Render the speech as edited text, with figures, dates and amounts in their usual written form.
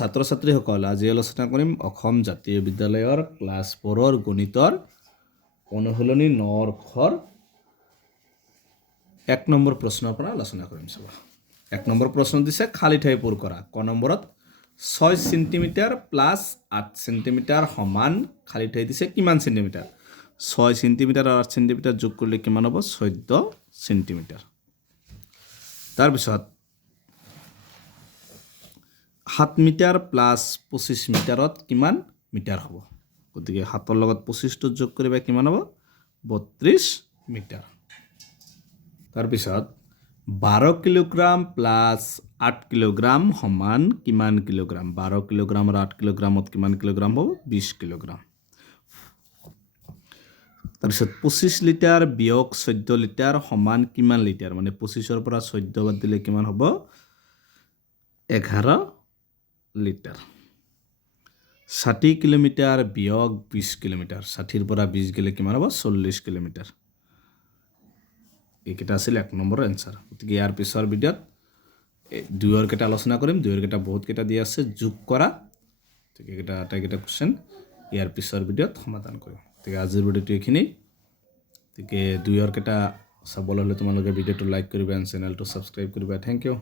ছাত্ৰ ছাত্ৰীসকল আজি আলোচনা কৰিম অসম জাতীয় বিদ্যালয়ৰ ক্লাছ 4ৰ গণিতৰ অনুশীলনী 9ৰ ৰ 1 নম্বৰ প্ৰশ্নৰ পৰা আলোচনা কৰিম। চাবা 1 নম্বৰ প্ৰশ্ন দিছে খালী ঠাই পূৰ কৰা। ক নম্বৰত 6 সেন্টিমিটাৰ প্লাস 8 সেন্টিমিটাৰ সমান খালী ঠাই দিছে কিমান সেন্টিমিটাৰ? 6 সেন্টিমিটাৰ আৰু 8 সেন্টিমিটাৰ যোগ কৰিলে কিমান হ'ব? 14 সেন্টিমিটাৰ। তাৰপিছত 7 মিটাৰ প্লাস 25 মিটাৰত কিমান মিটাৰ হ'ব? গতিকে 7ৰ লগত 25টো যোগ কৰিবা কিমান হ'ব? 32 মিটাৰ। তাৰপিছত 12 কিলোগ্ৰাম প্লাস 8 কিলোগ্ৰাম সমান কিমান কিলোগ্ৰাম? 12 কিলোগ্ৰাম আৰু 8 কিলোগ্ৰামত কিমান কিলোগ্ৰাম হ'ব? 20 কিলোগ্ৰাম। তাৰপিছত 25 লিটাৰ বিয়োগ 14 লিটাৰ সমান কিমান লিটাৰ? মানে 25ৰ পৰা 14 বাদ দিলে কিমান হ'ব? 11 লিটাৰ। 60 কিলোমিটাৰ বিয়োগ 20 কিলোমিটাৰ। 60ৰ পৰা 20 গেলে কিমান হ'ব? 40 কিলোমিটাৰ। এইকেইটা আছিল 1 নম্বৰৰ এনসাৰ। গতিকে ইয়াৰ পিছৰ ভিডিঅ'ত 2ৰ কেইটা আলোচনা কৰিম। 2ৰ কেইটা বহুত কেইটা দিয়া আছে, যোগ কৰা। ঠিক এইকেইটা আটাইকেইটা কোৱেশ্চন ইয়াৰ পিছৰ ভিডিঅ'ত সমাধান কৰিম। গতিকে আজিৰ ভিডিঅ'টো এইখিনি। গতিকে 2ৰ কেইটা চাবলৈ হ'লে তোমালোকে ভিডিঅ'টো লাইক কৰিবা, চেনেলটো ছাবস্ক্ৰাইব কৰিবা। Thank U.